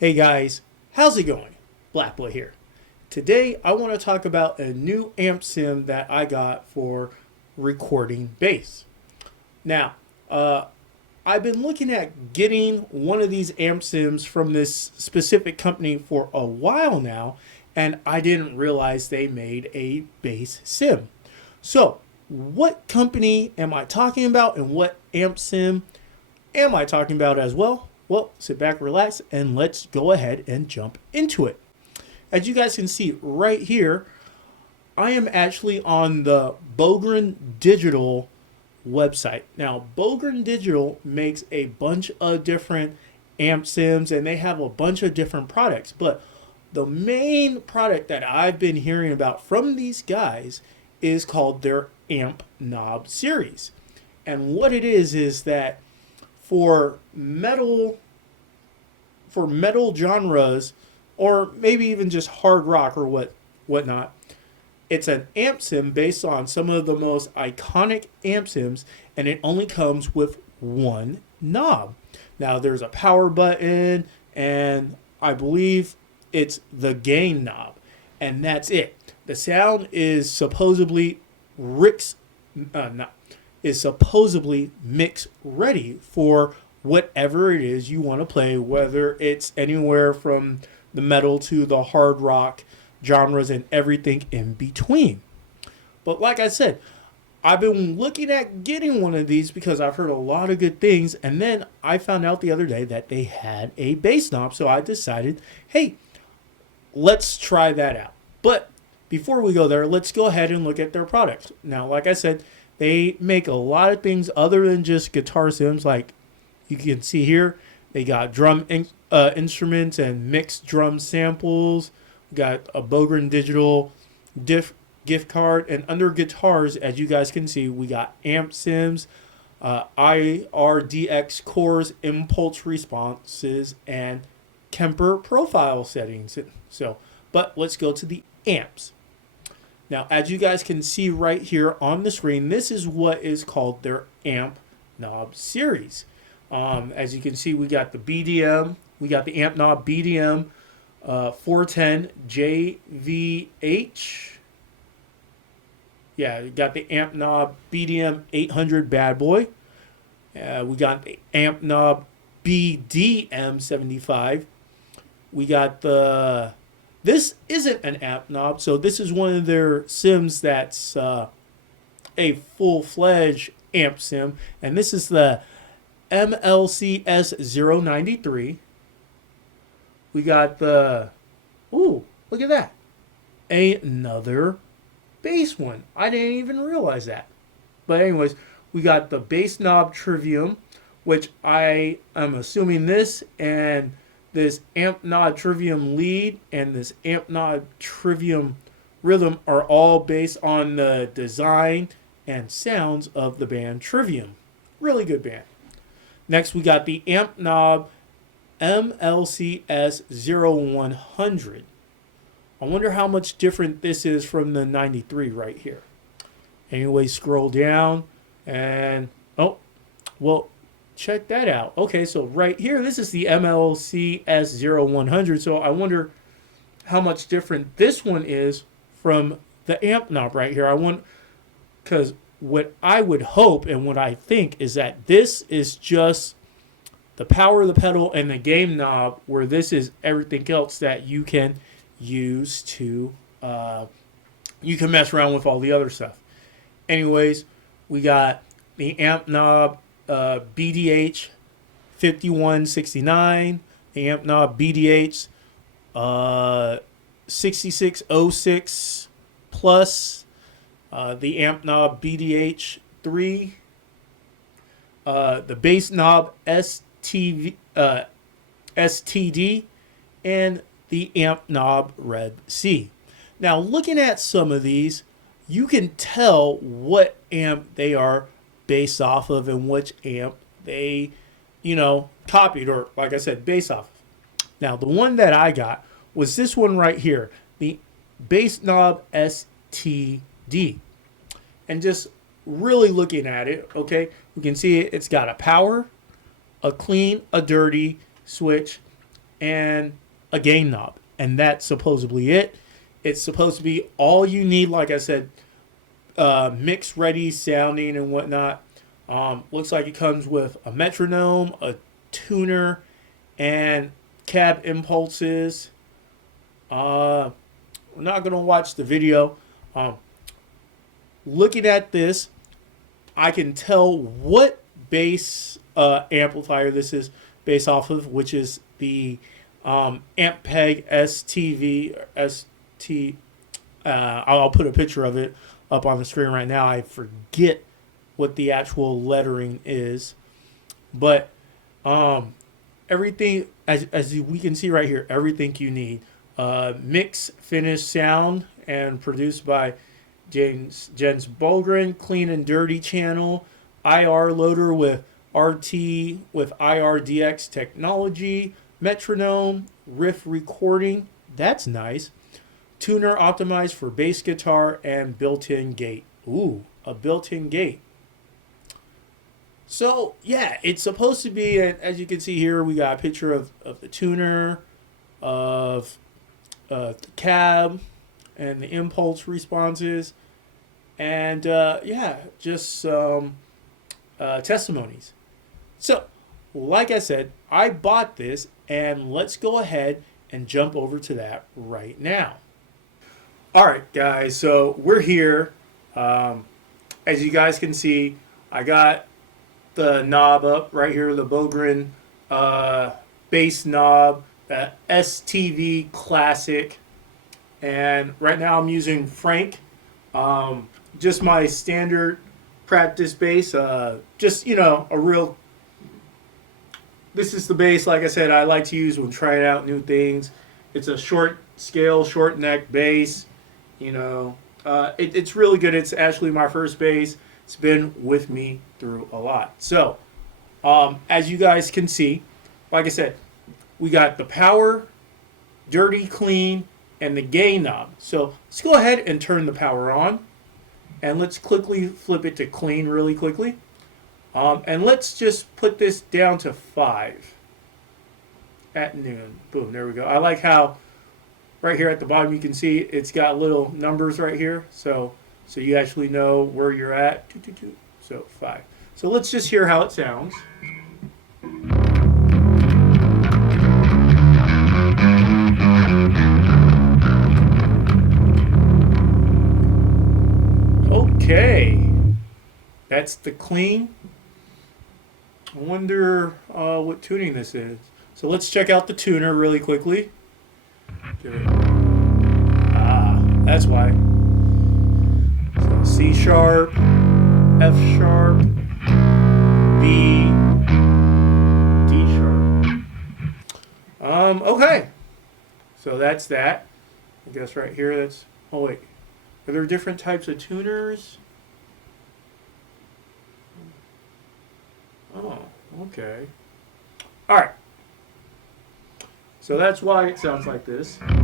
Hey guys, how's it going? Black Boy here. Today I want to talk about a new amp sim that I got for recording bass. Now, I've been looking at getting one of these amp sims from this specific company for a while now, and I didn't realize they made a bass sim. So, what company am I talking about, and what amp sim am I talking about as well? Well, sit back, relax, and let's go ahead and jump into it. As you guys can see right here, I am actually on the Bogern Digital website. Now, Bogern Digital makes a bunch of different amp sims and they have a bunch of different products. But the main product that I've been hearing about from these guys is called their Amp Knob series. And what it is that for metal genres, or maybe even just hard rock or whatnot, it's an amp sim based on some of the most iconic amp sims, and it only comes with one knob. Now there's a power button, and I believe it's the gain knob, and that's it. The sound is supposedly Rick's not, is supposedly mix ready for whatever it is you want to play, whether it's anywhere from the metal to the hard rock genres and everything in between. But like I said, I've been looking at getting one of these because I've heard a lot of good things, and then I found out the other day that they had a bass knob, so I decided, hey, let's try that out. But before we go there, let's go ahead and look at their products. Now, like I said, they make a lot of things other than just guitar sims. Like you can see here, they got drum instruments and mixed drum samples. We got a Bogern Digital gift card. And under guitars, as you guys can see, we got amp sims, IRDX cores, impulse responses, and Kemper profile settings. But let's go to the amps. Now, as you guys can see right here on the screen, this is what is called their Amp Knob series. As you can see, we got the BDM, we got the Amp Knob BDM 410 JVH. Yeah, we got the Amp Knob BDM 800 Bad Boy. We got the Amp Knob BDM 75. We got the... This isn't an amp knob, so this is one of their sims that's a full-fledged amp sim, and this is the MLCS 093. We got the... Ooh, look at that. Another bass one. I didn't even realize that. But anyways, we got the BassKnob Trivium, which I am assuming this and this Amp Knob Trivium lead and this Amp Knob Trivium rhythm are all based on the design and sounds of the band Trivium. Really good band. Next, we got the Amp Knob MLCS 0100. I wonder how much different this is from the 93 right here. Anyway, scroll down and, oh, well, check that out. Okay, so right here, this is the MLCS 0100. So I wonder how much different this one is from the amp knob right here. I want, because what I would hope and what I think is that this is just the power of the pedal and the gain knob, where this is everything else that you can use to, you can mess around with all the other stuff. Anyways, we got the amp knob BDH 5169, the amp knob BDH 6606 plus, the amp knob BDH 3, the BassKnob STD, and the Amp Knob Red C. Now, looking at some of these, you can tell what amp they are based off of and which amp they, copied, or like I said, based off of. Now, the one that I got was this one right here, the BassKnob STD. And just really looking at it, okay, you can see it's got a power, a clean, a dirty switch, and a gain knob. And that's supposedly it. It's supposed to be all you need, like I said, mix ready sounding and whatnot. Looks like it comes with a metronome, a tuner, and cab impulses. We're not going to watch the video. Looking at this, I can tell what bass amplifier this is based off of, which is the Ampeg STV ST. I'll put a picture of it up on the screen right now. I forget what the actual lettering is, but everything, as we can see right here, everything you need. Mix, finish, sound, and produced by Jens Bogern, clean and dirty channel, IR loader with RT with IRDX technology, metronome, riff recording, that's nice, tuner optimized for bass guitar, and built-in gate. Ooh, a built-in gate. So yeah, it's supposed to be, as you can see here, we got a picture of the tuner, of the cab, and the impulse responses, and yeah, just some testimonies. So, like I said, I bought this, and let's go ahead and jump over to that right now. All right, guys, so we're here. As you guys can see, I got the knob up right here, the Bogern BassKnob STD Classic. And right now I'm using Frank, just my standard practice bass, just, you know, this is the bass, like I said, I like to use when trying out new things. It's a short scale, short neck bass, you know, it's really good. It's actually my first bass. It's been with me through a lot. So, as you guys can see, like I said, we got the power, dirty, clean, and the gain knob. So let's go ahead and turn the power on, and let's quickly flip it to clean really quickly. And let's just put this down to 5 at noon. Boom, there we go. I like how right here at the bottom you can see it's got little numbers right here, so you actually know where you're at. So 5. So let's just hear how it sounds. Okay, that's the clean. I wonder what tuning this is. So let's check out the tuner really quickly. Ah, that's why. So C sharp, F sharp, B, D sharp. Okay. So that's that. I guess right here that's, oh wait. Are there different types of tuners? Oh, okay. All right. So that's why it sounds like this. All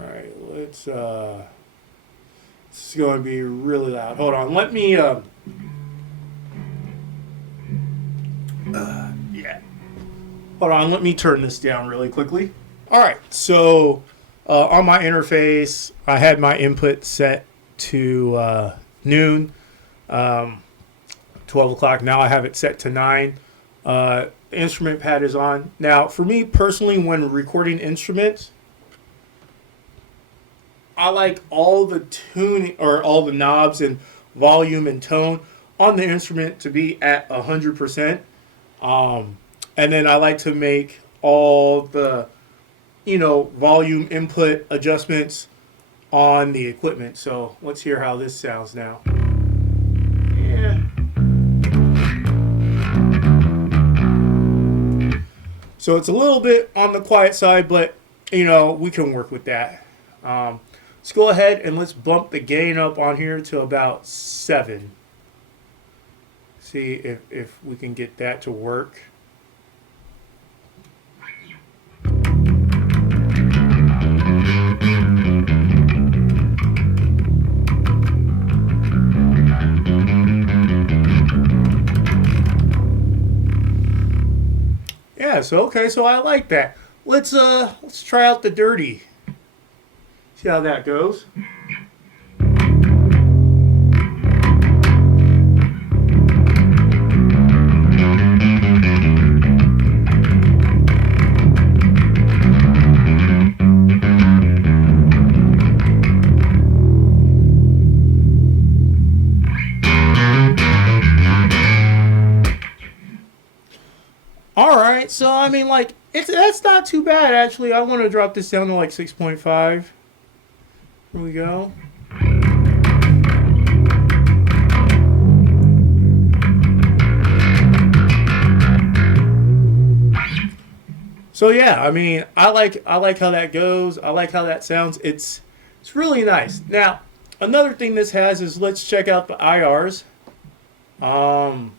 right, let's this is going to be really loud. Hold on. Let me yeah. Hold on, let me turn this down really quickly. All right, so on my interface, I had my input set to noon, 12 o'clock. Now I have it set to 9. The instrument pad is on. Now, for me personally, when recording instruments, I like all the tuning or all the knobs and volume and tone on the instrument to be at 100%. And then I like to make all the, you know, volume input adjustments on the equipment. So let's hear how this sounds now. Yeah. So it's a little bit on the quiet side, but, you know, we can work with that. Let's go ahead and let's bump the gain up on here to about 7. See if we can get that to work. yes. Okay, so I like that. Let's try out the dirty. See how that goes. All right, so I mean, like, that's not too bad actually. I want to drop this down to like 6.5. Here we go. So yeah, I mean, I like how that goes. I like how that sounds. It's really nice. Now, another thing this has is, let's check out the IRs. Um,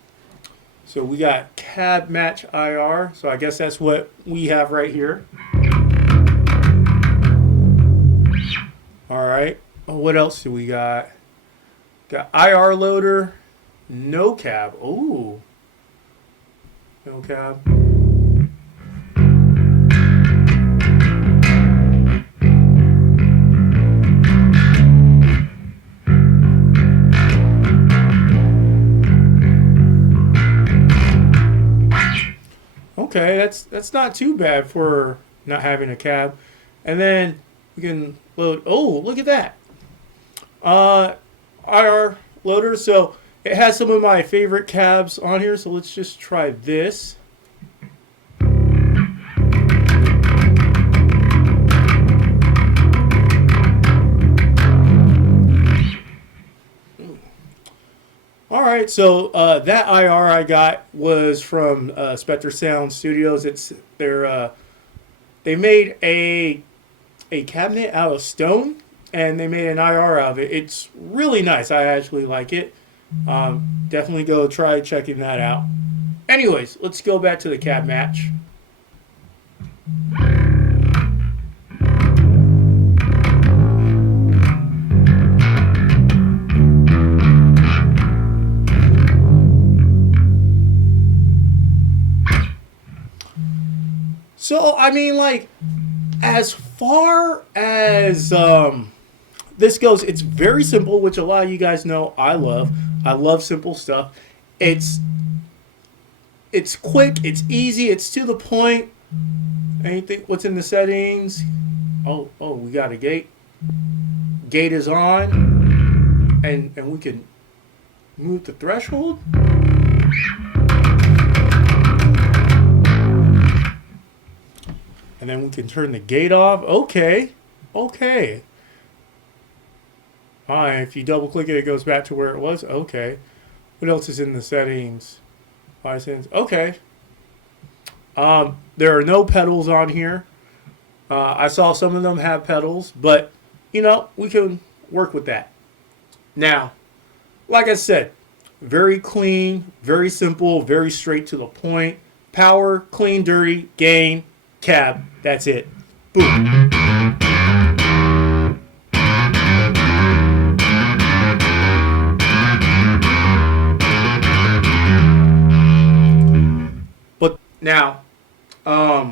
so we got cab match IR. So I guess that's what we have right here. All right. What else do we got? Got IR loader, no cab. Ooh, no cab. Okay, that's not too bad for not having a cab. And then we can load. Oh, look at that. IR loader. So it has some of my favorite cabs on here. So let's just try this. All right, so that IR I got was from Spectre Sound Studios. They made a cabinet out of stone, and they made an IR out of it. It's really nice. I actually like it. Definitely go try checking that out. Anyways, let's go back to the cab match. So, I mean, like, as far as this goes, it's very simple, which a lot of you guys know I love. I love simple stuff. It's quick, it's easy, it's to the point. Anything? What's in the settings? Oh, we got a gate. Gate is on, and we can move the threshold. And then we can turn the gate off. Okay. If you double click it, it goes back to where it was. Okay. What else is in the settings? License. Okay. There are no pedals on here. I saw some of them have pedals, but we can work with that. Now, like I said, very clean, very simple, very straight to the point. Power, clean, dirty, gain, cab. That's it. Boom. But now, I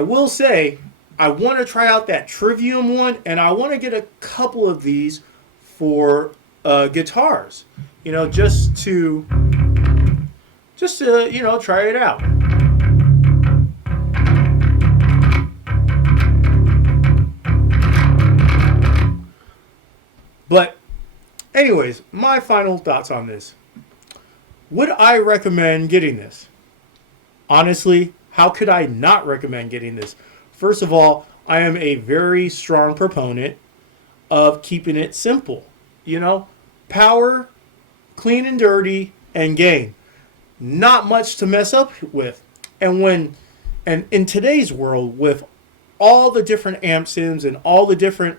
will say, I want to try out that Trivium one, and I want to get a couple of these for guitars. Just to try it out. But anyways, my final thoughts on this. Would I recommend getting this? Honestly, how could I not recommend getting this? First of all, I am a very strong proponent of keeping it simple. Power, clean and dirty, and gain. Not much to mess up with. And in today's world, with all the different amp sims and all the different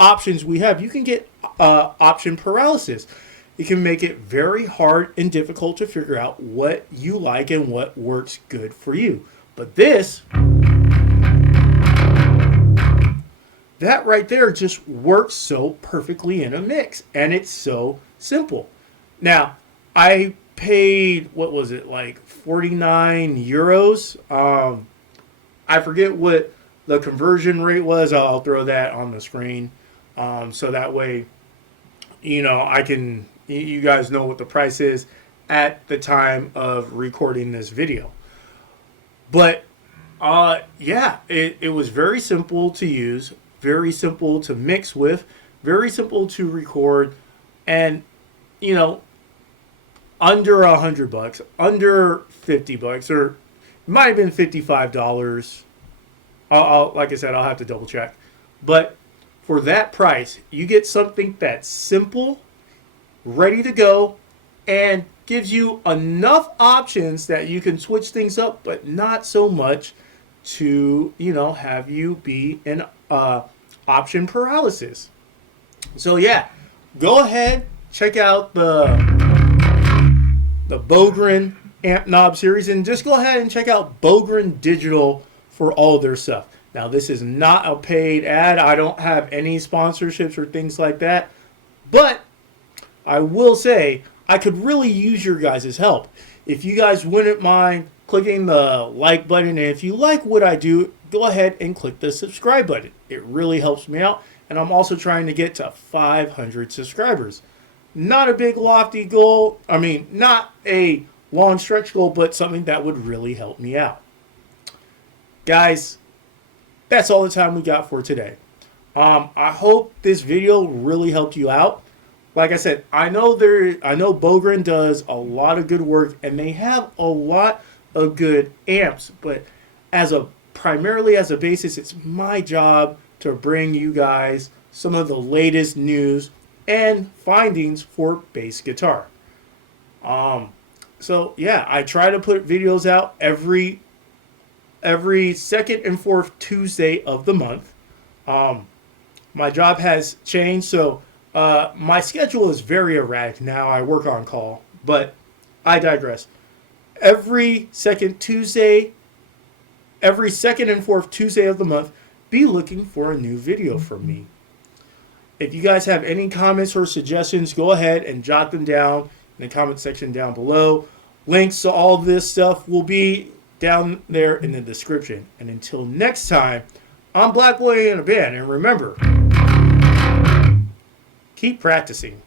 options we have, you can get option paralysis. It can make it very hard and difficult to figure out what you like and what works good for you. But this, that right there just works so perfectly in a mix, and it's so simple. Now, I paid, what was it, like 49 euros. I forget what the conversion rate was. I'll throw that on the screen, so that way, I can, you guys know what the price is at the time of recording this video. But yeah, it was very simple to use, very simple to mix with, very simple to record, and under $100, under $50, or it might have been $55. Like I said, I'll have to double check. But for that price, you get something that's simple, ready to go, and gives you enough options that you can switch things up, but not so much to, have you be in option paralysis. So yeah, go ahead, check out the Bogern amp knob series, and just go ahead and check out Bogern Digital for all of their stuff. Now, this is not a paid ad. I don't have any sponsorships or things like that, but I will say I could really use your guys' help. If you guys wouldn't mind clicking the like button, and if you like what I do, go ahead and click the subscribe button. It really helps me out, and I'm also trying to get to 500 subscribers. Not a big lofty goal. I mean, not a long stretch goal, but something that would really help me out. Guys, that's all the time we got for today. I hope this video really helped you out. Like I said, I know Bogern does a lot of good work, and they have a lot of good amps, but primarily as a bassist, it's my job to bring you guys some of the latest news and findings for bass guitar. So yeah, I try to put videos out every second and fourth Tuesday of the month. My job has changed, so my schedule is very erratic now. I work on call, but I digress. Every second and fourth Tuesday of the month, be looking for a new video from me. If you guys have any comments or suggestions, go ahead and jot them down in the comment section down below. Links to all of this stuff will be down there in the description. And until next time, I'm Black Boy in a Band, and remember, keep practicing.